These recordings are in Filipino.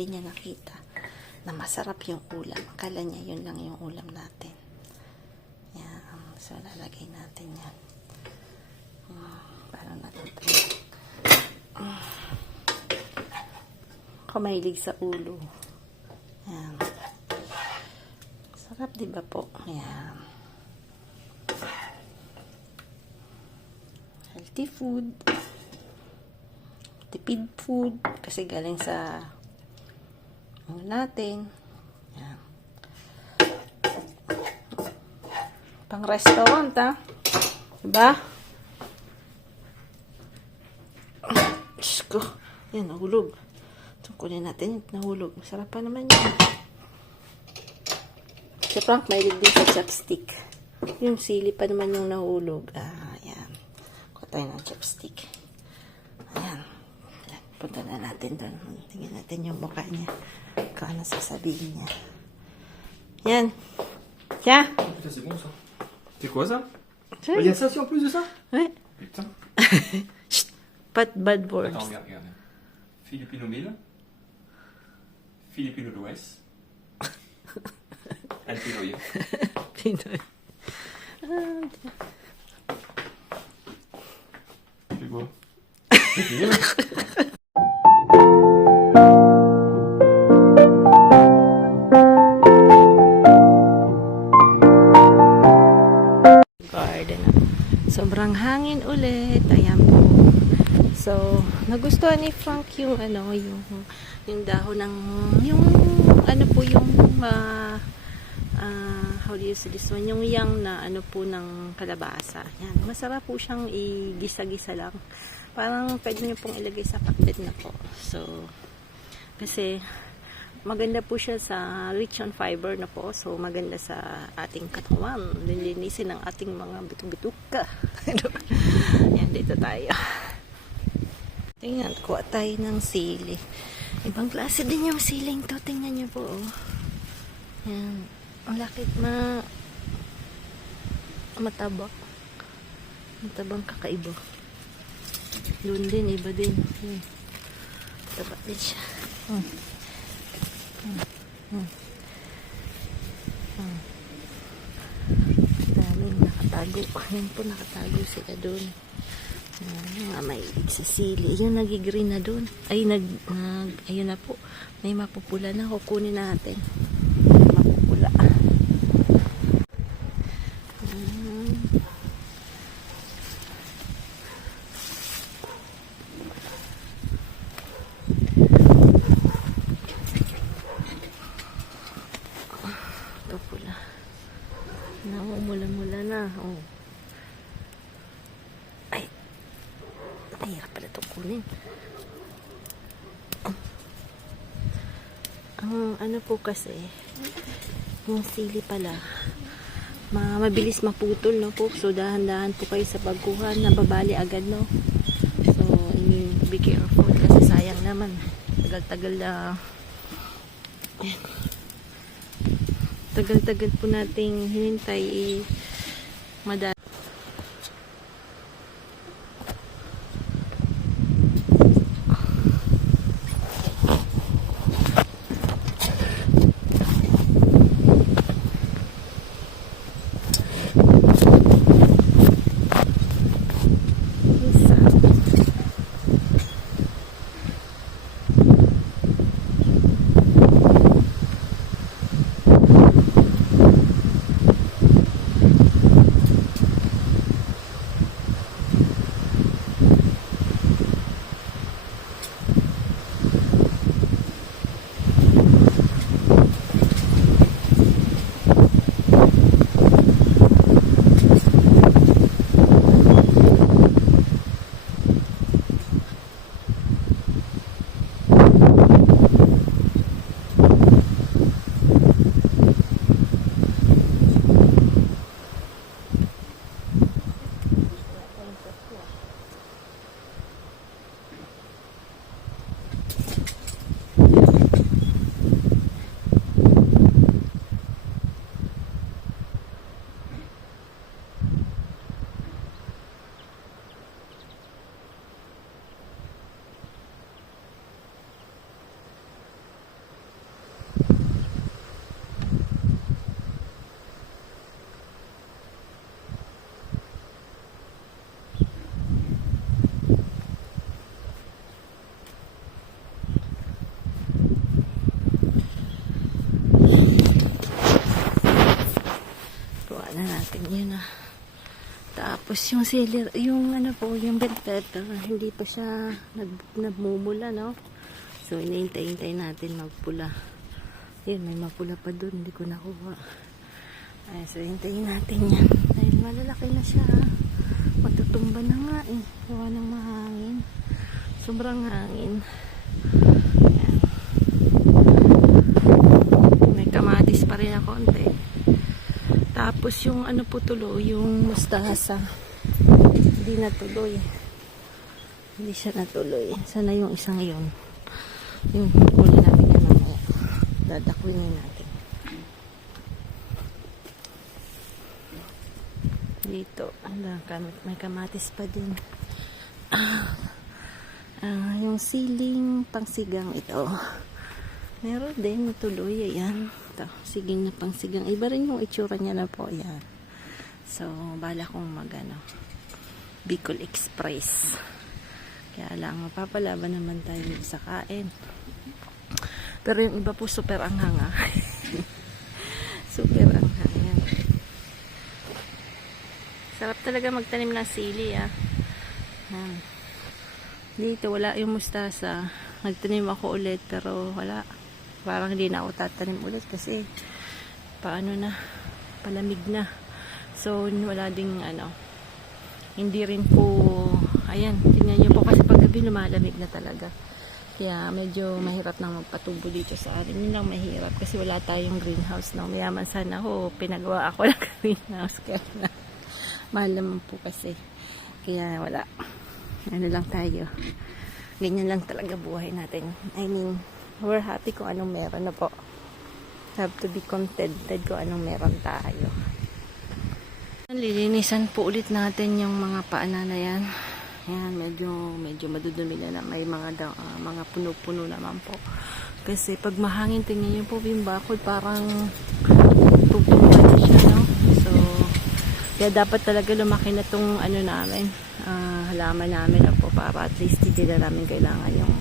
hindi niya nakita na masarap yung ulam. Akala niya yun lang yung ulam natin. Yan. So, lalagay natin yan. Hmm, Parang ito. Hmm. Ako mahilig sa ulo. Yan. Sarap, di ba po? Yan. Healthy food. Tipid food. Kasi galing sa ano natin. Yan. Pang restaurant, ha? Diba? Diyos ko. Yan, nahulog. Tungkulin natin yung nahulog. Masarap pa naman yan. Si Frank, may din sa chopstick. Yung sili pa naman yung nahulog. Ah, yan. Kuha tayo ng chopstick. Ayan. Punta na natin doon. Tingnan natin yung mukha niya. Kung ano sasabihin niya. Yan. Kya? Putain, c'est bon ça. C'est quoi ça? Il y a ça aussi en plus de ça? Ouais. Putain. Chut. But bad words. Attends, regarde, regarde. Filipino 1000. Filipino l'Ouest. Pinoy. C'est quoi? C'est fini, là? Sobrang hangin ulit. Ayan po. So, nagustuhan ni Frank yung ano, yung yung dahon ng yung ano po yung ah, ah, how do you say this one? Yung yang na ano po ng kalabasa. Yan. Masarap po siyang igisa-gisa lang. Parang pwede niyo pong ilagay sa pakbet na po. So, kasi maganda po siya sa rich on fiber na po. So, maganda sa ating katawan. Lilinisin ang ating mga bitu-bituka. Yan, dito tayo. Tingnan, kuha tayo ng sili. Ibang klase din yung siling to. Tingnan niyo po, oh. Yan. Ang lakit ma... Matabak. Matabang kakaiba. Doon din, iba din. Yan. Taba din siya. Hmm. Daming nakatago. Ayan po, nakatago sila doon. Mga may sa sili. Yung nagigreen na doon. Ay, nag, nag, ayun na po. May mapupula na. Kukunin natin. May mapupula. Ayan. Ito pula. Namumula-mula na. Oh. Ay. Mahirap pala ito kunin. Ang ano po kasi, yung sili pala, ma mabilis maputol, no po. So, dahan-dahan po kayo sa pagkuha, nababali agad, no. So, I mean, be careful kasi sayang naman. Tagal-tagal na, Ayan. tagal-tagal po nating hinintay, eh, madami. Tapos yung seller, yung ano po, yung bell pepper, hindi pa siya nag, nagmumula, no? So, inihintay-hintay natin magpula. Yun, may mapula pa dun, hindi ko nakuha. Ay, so, hintayin natin yan. Dahil malalaki na siya. Matutumba na nga eh. Gawa ng mahangin. Sobrang hangin. Ayan. May kamatis pa rin konti. Tapos yung ano po tuloy, yung mustasa. Hindi natuloy. Hindi siya natuloy. Sana yung isang yun. Yung huli natin yan mamaya. Dadakwinin natin. Dito, ala, kamit, may kamatis pa din. Ah, ah, yung siling pangsigang ito. Meron din tuloy, ayan. Ito, siging na pangsigang. Iba rin yung itsura niya na po, ayan. So, bala kong magano Bicol Express. Kaya lang, mapapalaban naman tayo sa kain. Pero yung iba po super anghang ah. super anghang yan. Sarap talaga magtanim ng sili ah. Yan. Dito wala yung mustasa. Nagtanim ako ulit pero wala. Parang hindi na ako tatanim ulit kasi paano na palamig na. So wala ding ano hindi rin po ayan, tingnan niyo po kasi paggabi lumalamig na talaga. Kaya medyo mahirap na magpatubo dito sa atin. Yun lang mahirap kasi wala tayong greenhouse no. Mayaman sana ako, pinagawa ako ng greenhouse kaya na. Mahal naman po kasi. Kaya wala. Ano lang tayo. Ganyan lang talaga buhay natin. I mean, we're happy kung anong meron na po. Have to be contented kung anong meron tayo. Lilinisan po ulit natin yung mga paanan na yan. Yan, medyo, medyo madudumi na na. May mga, ah, mga puno-puno naman po. Kasi pag mahangin, tingnan niyo po yung bakod, parang tutumba na siya, no? So, kaya dapat talaga lumaki na tong ano namin, ah, halaman namin na po para at least hindi na namin kailangan yung,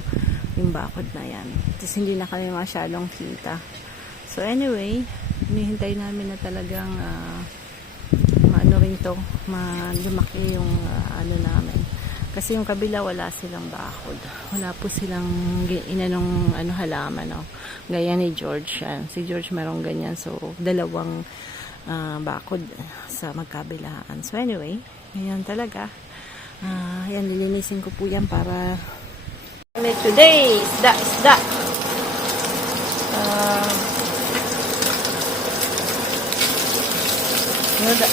yung bakod na yan. Tapos hindi na kami masyadong kita. So anyway, hinihintay namin na talagang ah, maano rin to, ma lumaki yung ah, ano namin. Kasi yung kabila wala silang bakod. Wala po silang inanong ano halaman, no. Gaya ni George yan. Si George merong ganyan. So, dalawang ah, bakod sa magkabilaan. So, anyway, ganyan talaga. Ah, yan, lilinisin ko po yan para kami today, isda, isda. Ah, ano da,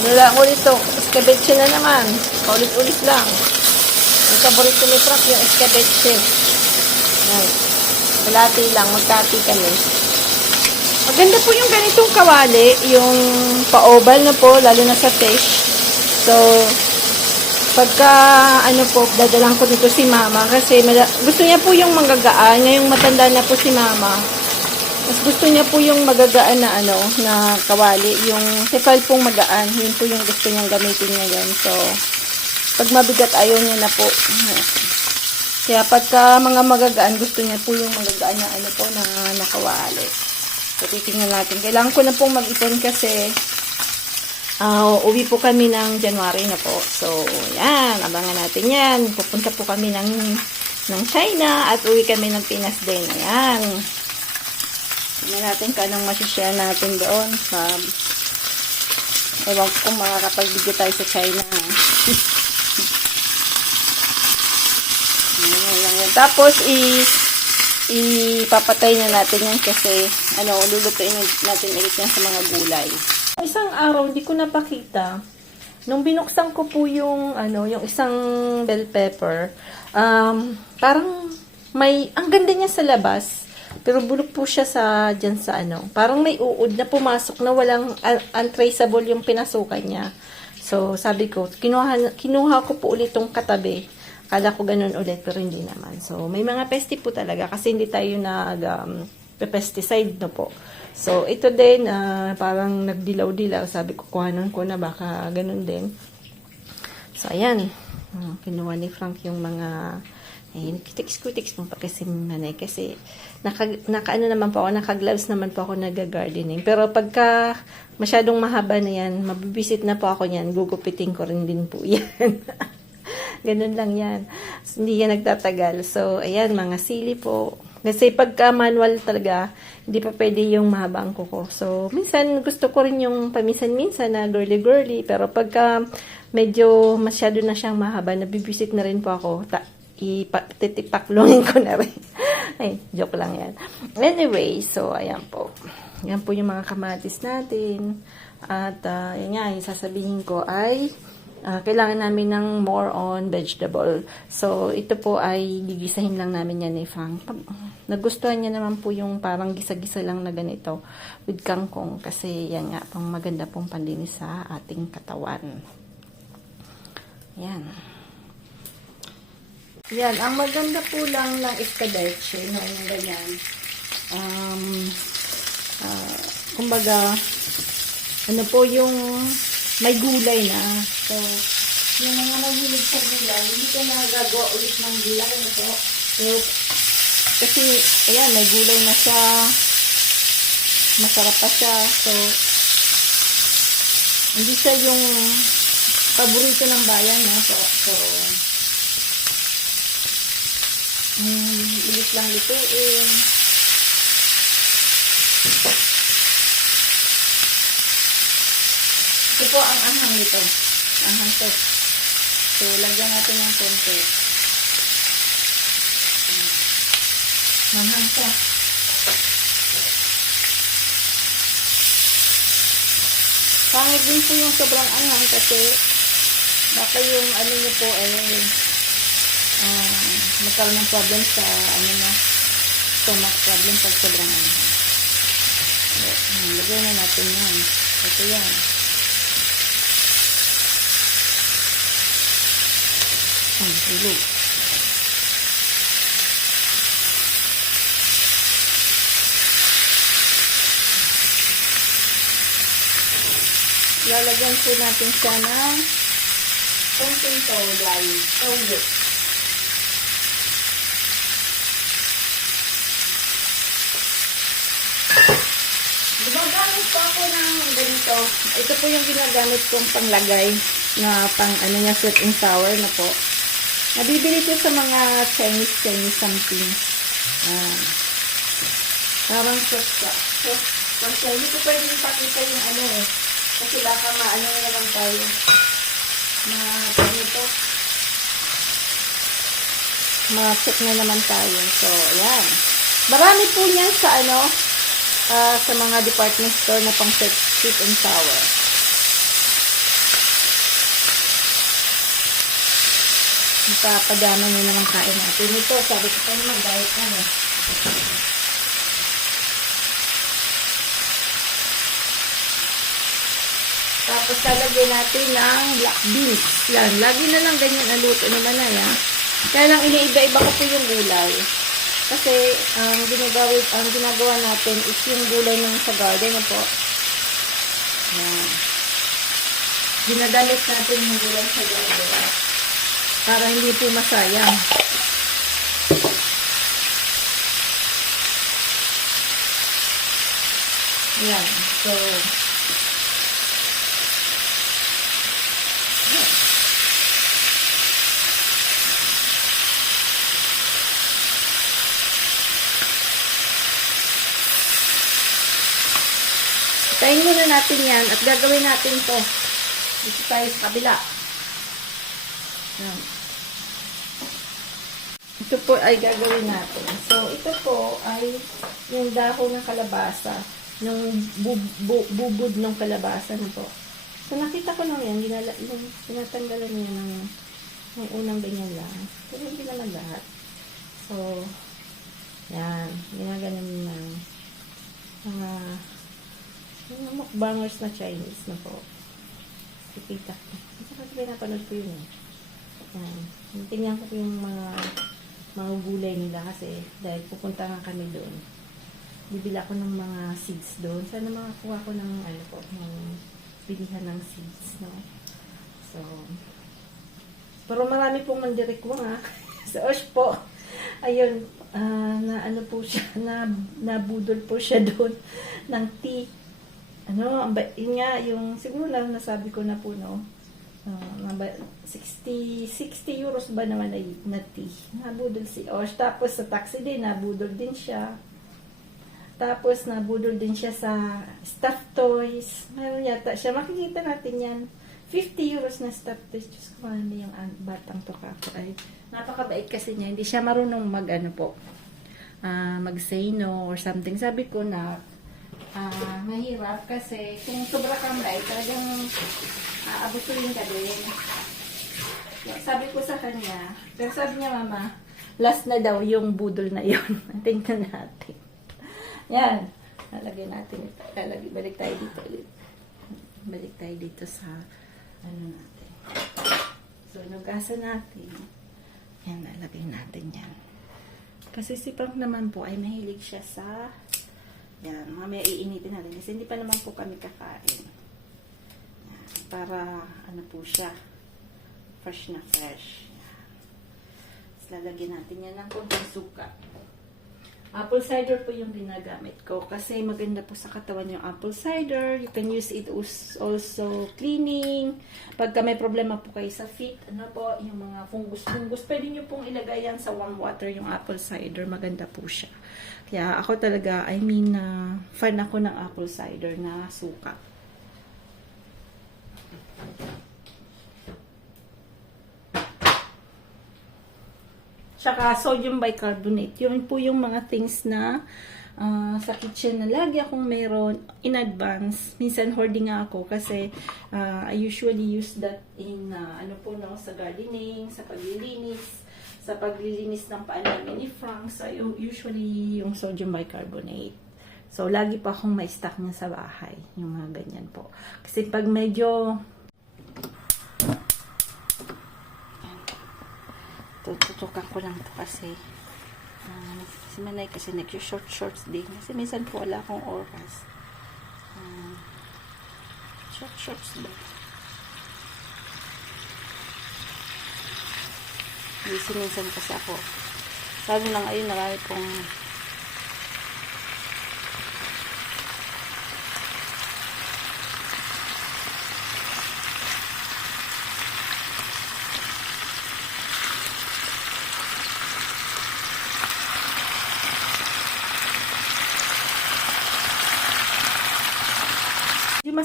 ano lang ulit to, escabeche na naman. Paulit-ulit lang. Yung paborito ni Frank, yung escabeche. Yan. Kalati lang, magkati kami. Maganda po yung ganitong kawali, yung pa-oval na po, lalo na sa fish. So, pagka, ano po, dadalang ko dito si mama kasi gusto niya po yung manggagaan. Ngayong matanda na po si mama. Mas gusto niya po yung magagaan na ano, na kawali. Yung tefal pong magaan. Yun po yung gusto niyang gamitin ngayon. So, pag mabigat ayaw niya na po. Kaya pagka mga magagaan, gusto niya po yung magagaan na ano po, na nakawali. So, titingnan natin. Kailangan ko na pong mag-ipon kasi Ah, uwi po kami ng January na po. So, yan. Abangan natin yan. Pupunta po kami ng, ng China at uwi kami ng Pinas din. Ayan. Tingnan natin kung anong masishare natin doon. Sa, ewan ko kung makakapag-video tayo sa China. Ayan lang yan. Tapos, i ipapatay na natin yan kasi ano, lulutuin natin ulit yan sa mga gulay. Isang araw, hindi ko napakita. Nung binuksan ko po yung, ano, yung isang bell pepper, um, parang may, ang ganda niya sa labas. Pero bulok po siya sa, dyan sa ano. Parang may uod na pumasok na walang un- untraceable yung pinasukan niya. So, sabi ko, kinuha, kinuha ko po ulit tong katabi. Kala ko ganun ulit, pero hindi naman. So, may mga pesti po talaga kasi hindi tayo nag, um, pesticide no po. So, ito din, ah, parang nagdilaw-dilaw. Sabi ko, kuhanon ko na, baka ganun din. So, ayan. Ah, kinuha ni Frank yung mga Eh, kutiks-kutiks mo pa kasi manay. Kasi, naka, naka ano naman po ako, naka-gloves naman po ako nag-gardening. Pero pagka masyadong mahaba na yan, mabibisit na po ako yan, gugupitin ko rin din po yan. Ganun lang yan. So, hindi yan nagtatagal. So, ayan, mga sili po. Kasi pagka manual talaga, hindi pa pwede yung mahaba ang kuko. So, minsan gusto ko rin yung paminsan-minsan na girly-girly. Pero pagka medyo masyado na siyang mahaba, nabibisit na rin po ako. Ta- ipa- titipaklongin ko na rin. Ay, joke lang yan. Anyway, so, ayan po. Yan po yung mga kamatis natin. At, uh, yan nga, yung sasabihin ko ay, ah, kailangan namin ng more on vegetable. So, ito po ay gigisahin lang namin yan ni Fang. Nagustuhan niya naman po yung parang gisa-gisa lang na ganito with kangkong kasi yan nga, pang maganda pong panlinis sa ating katawan. Yan. Yan, ang maganda po lang ng escabeche, no, yung ganyan. Um, ah, kumbaga, ano po yung may gulay na. So, yung mga mahilig sa gulay, hindi ka na gagawa ulit ng gulay na po. So, kasi, ayan, may gulay na siya. Masarap pa siya. So, hindi siya yung paborito ng bayan na po. So, mm, bilis lang lutuin. Ito po ang anghang nito. Anghang to. So, lagyan natin ng konti. Manghang siya. Pangit din po yung sobrang anghang kasi baka yung ano niyo po ay uh, magkaroon ng problem sa ano na stomach problem pag sobrang anghang. Lagyan na natin yan. Ito yan. Ang tulog. Lalagyan po natin siya ng konting tawlay. Tawlo. Gumagamit po ako ng ganito. Ito po yung ginagamit kong panglagay na pang ano niya sweet and sour na po. Nabibili ko sa mga Chinese Chinese something. Ah. Parang sauce ka. So, kasi hindi ko pwede ipakita yung ano eh. Kasi baka maano na naman tayo. Ma, ganito. Ma-check na naman tayo. So, ayan. Marami po niyan sa ano, ah, sa mga department store na pang sweet and sour. Ipapadama nyo naman kain natin. Ito, sabi ko pa naman, diet na eh. Tapos lalagyan natin ng black beans. Yan, lagi na lang ganyan ang luto naman na yan. Kaya lang iniiba-iba ko po yung gulay. Kasi ang ginagawa, ang ginagawa natin is yung gulay ng sa garden na po. Yan. Ginagamit natin yung gulay sa garden. Para hindi po masayang. Yan. So, Tayin muna natin yan at gagawin natin to. Dito tayo sa kabila. Ito po ay gagawin natin. So, ito po ay yung dahon ng kalabasa. Yung bu bu bubod ng kalabasa na po. So, nakita ko lang yan. Ginala, yung, tinatanggalan niya ng, ng unang ganyan lang. Pero hindi naman lahat. So, yan. Ginaganon ng mga mga mukbangers na Chinese na po. Kikita ko. Saka pinapanood ko yun eh. Yan. Tingnan ko yung mga mga gulay nila kasi dahil pupunta nga kami doon. Bibili ako ng mga seeds doon. Sana makakuha ko ng ano po, ng bilihan ng seeds, no? So, pero marami pong mandirikwa nga. Sa Osh po. Ayun, ah, na ano po siya, na nabudol po siya doon ng tea. Ano, yun nga, yung, siguro na nasabi ko na po, no, Ba, 60, 60 euros ba naman na, na tea. Nabudol si Osh. Tapos sa taxi din, nabudol din siya. Tapos nabudol din siya sa stuffed toys. Mayroon yata siya. Makikita natin yan. 50 euros na stuffed toys. Diyos ko, ano yung an- batang to kako ay. Napakabait kasi niya. Hindi siya marunong mag ano po. ah, mag say no or something. Sabi ko na ah, mahirap kasi kung sobra kang bait, talagang aabutuin ka din. Sabi ko sa kanya, pero sabi niya mama, last na daw yung budol na yon. Tingnan natin. Yan. Lalagay natin. Lalagay, balik tayo dito ulit. Balik tayo dito sa ano natin. So, nugasan natin. Yan, lalagay natin yan. Kasi si Pang naman po ay mahilig siya sa yan, mamaya iinitin natin kasi hindi pa naman po kami kakain. Yan, para ano po siya fresh na fresh. Yan. Tapos lalagyan natin yan ng konting suka. Apple cider po yung ginagamit ko kasi maganda po sa katawan yung apple cider. You can use it also cleaning. Pagka may problema po kayo sa feet, ano po, yung mga fungus-fungus, pwede nyo pong ilagay yan sa warm water yung apple cider. Maganda po siya. Kaya ako talaga, I mean, na fan ako ng apple cider na suka. Tsaka sodium bicarbonate. Yun po yung mga things na ah, sa kitchen na lagi akong meron in advance. Minsan hoarding nga ako kasi ah, I usually use that in ah, ano po no, sa gardening, sa paglilinis, sa paglilinis ng paan namin ni Frank. So usually yung sodium bicarbonate. So lagi pa akong may stock niya sa bahay, yung mga ganyan po. Kasi pag medyo tututukan ko lang to kasi uh, si Manay kasi nag-short shorts din kasi minsan po wala akong oras Ah, short shorts ba busy minsan kasi ako sabi lang ayun marami pong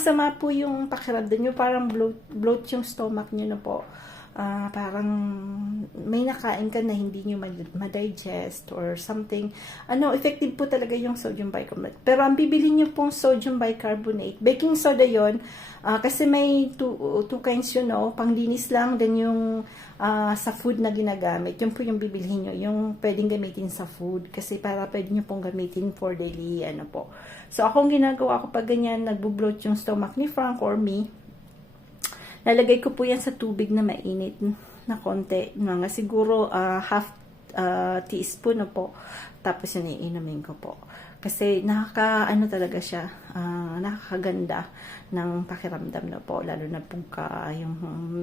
masama po yung pakiramdam nyo, parang bloat, bloat yung stomach nyo na po. Ah, parang may nakain ka na hindi nyo ma- ma-digest or something. Ano, effective po talaga yung sodium bicarbonate. Pero ang bibili nyo pong sodium bicarbonate, baking soda yon ah, kasi may two, two kinds yun, no? Panglinis lang, then yung ah, sa food na ginagamit, yun po yung bibilhin nyo, yung pwedeng gamitin sa food. Kasi para pwede nyo pong gamitin for daily, ano po. So, akong ginagawa ko pag ganyan, nagbo-bloat yung stomach ni Frank or me, lalagay ko po yan sa tubig na mainit na konti. Mga siguro ah, half ah, teaspoon na po. Tapos yun iinumin ko po. Kasi nakaka, ano talaga siya, ah, nakakaganda ng pakiramdam na po. Lalo na pagka yung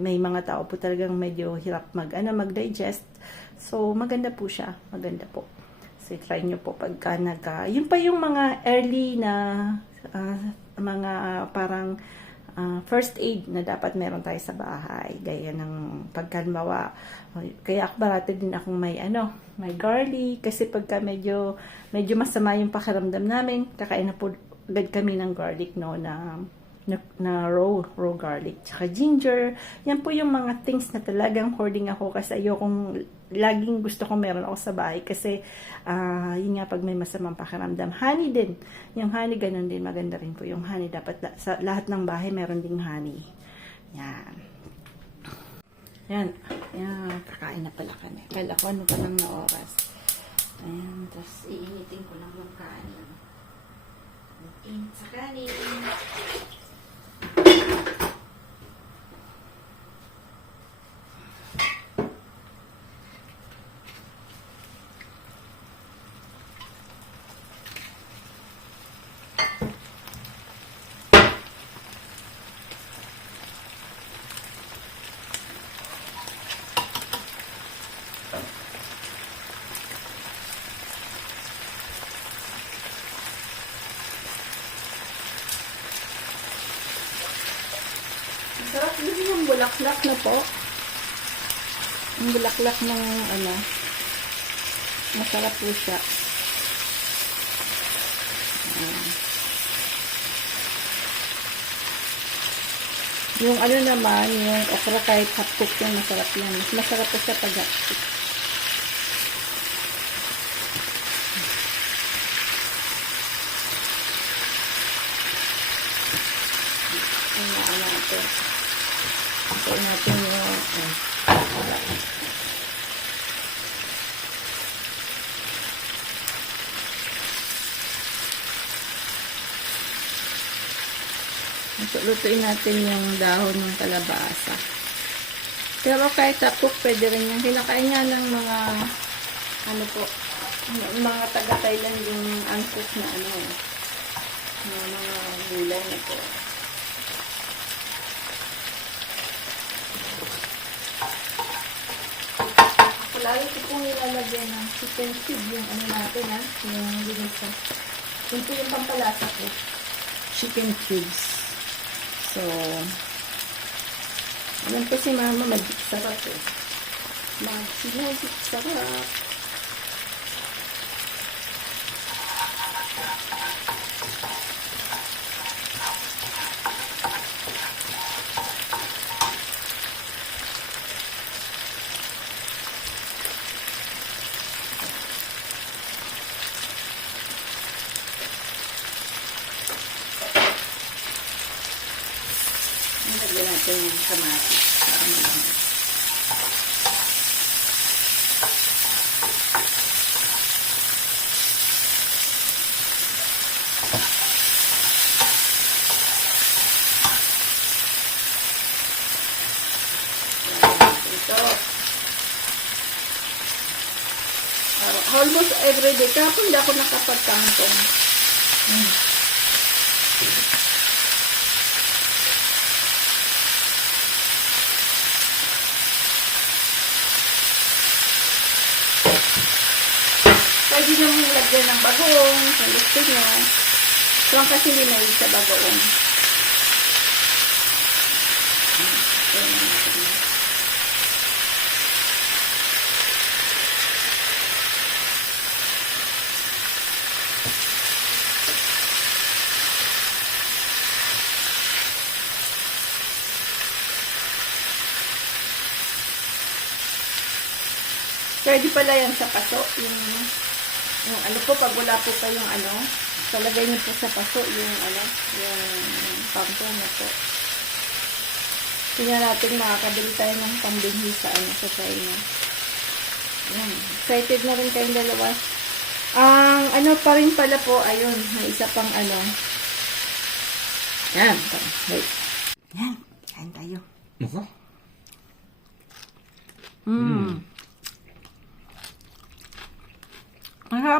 may mga tao po talagang medyo hirap mag, ano, mag-digest. So, maganda po siya. Maganda po. So, try nyo po pagka nagka... Yun pa yung mga early na ah, mga parang ah, first aid na dapat meron tayo sa bahay. Gaya ng pagkalmawa. Kaya ako barate din akong may ano, may garlic. Kasi pagka medyo, medyo masama yung pakiramdam namin, kakain na po agad kami ng garlic, no, na na, na raw, raw garlic, tsaka ginger. Yan po yung mga things na talagang hoarding ako kasi ayokong laging gusto kong meron ako sa bahay kasi ah yun nga pag may masamang pakiramdam. Honey din. Yung honey ganun din. Maganda rin po yung honey. Dapat la- sa lahat ng bahay meron ding honey. Yan. Yan. Yan. Kakain na pala kami. Kala ko ano pa lang na oras. Ayan. Tapos iinitin ko lang yung kanin. Init sa kanin. Na po. Yung bulaklak ng ano. Masarap po siya. Yung ano naman, yung okra kahit hapkok yung masarap yan. Mas masarap po siya pag hapkok. Ang ano natin. Ito natin yung eh, Ito, lutuin natin yung dahon ng kalabasa. Pero kahit tapok, pwede rin yan. Kinakain nga ng mga, ano po, yung mga taga-Thailand yung angkok na ano, yung mga gulay na po. Lagi ko pong nilalagyan ng chicken cube yung ano natin ha, yung ginisa. Yun po yung pampalasa ko. Chicken cubes. So, alam ko si mama magic sarap eh. Magic magic sarap. Nilagyan natin yung kamatis. Para malambot. Ito. Uh, almost every day. Kapag hindi ako nakapagkantong. Pwede nyo mong lagyan ng bagoong kung gusto nyo. Ito kasi hindi mahilig sa bagoong. Ayan, ayan natin. Pwede pala yan sa paso. Yung, yung ano po, pag wala po pa yung ano, talagay niyo po sa paso yung ano, yung pampo na po. Tingnan natin makakabili tayo ng pambinhi sa ano, sa China. Yan. Excited na rin kayong dalawa. Ang ano pa rin pala po, ayun, may isa pang ano. Yan. Wait. Yan. Yan tayo. Naka? Mm. Masarap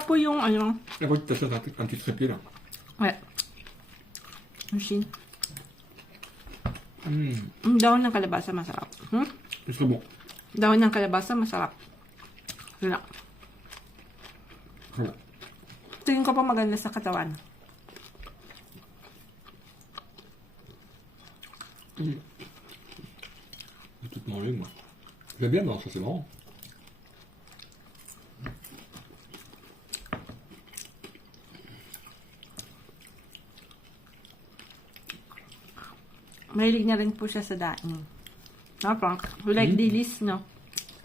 po yung ano, La fois, tu t'achètes un, petit- un petit trépied là. Ouais. Machine. Mmh. Ang dahon ng kalabasa masarap. Hmm? C'est très bon. Dahon ng kalabasa masarap. Wala. Bon. Tingin ko pa maganda sa katawan. J'ai tout mangé, moi. J'aime bien, non, ça c'est marrant. Mahilig na rin po siya sa daing. No, Frank? You like Mm. dilis, no?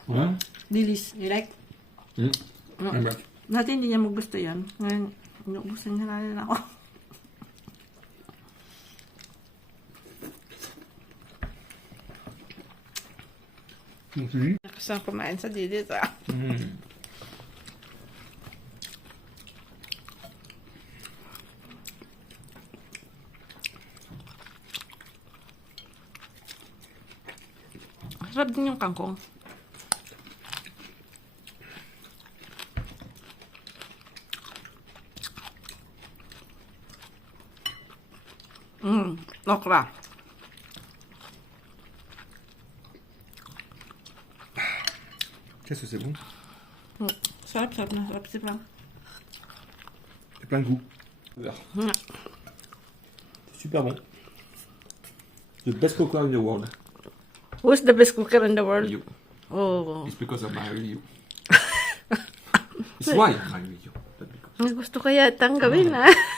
Ouais. Dilis. You like? Mmh. No. Ah bah, Dati hindi niya magusto yan. Ngayon, inuubusan niya na rin ako. lui. Gusto kumain sa dilis, ah. Mmh. Kangkong. Mm, okra. Qu'est-ce que c'est bon? Mm, sarap, sarap sarap. Il y a plein de goût. Mm. C'est super bon. The best cocoa in the world. Who's the best cooker in the world? You. Oh. It's because I marry you. It's why I marry you. Because. Gusto kaya tang gawin, ha?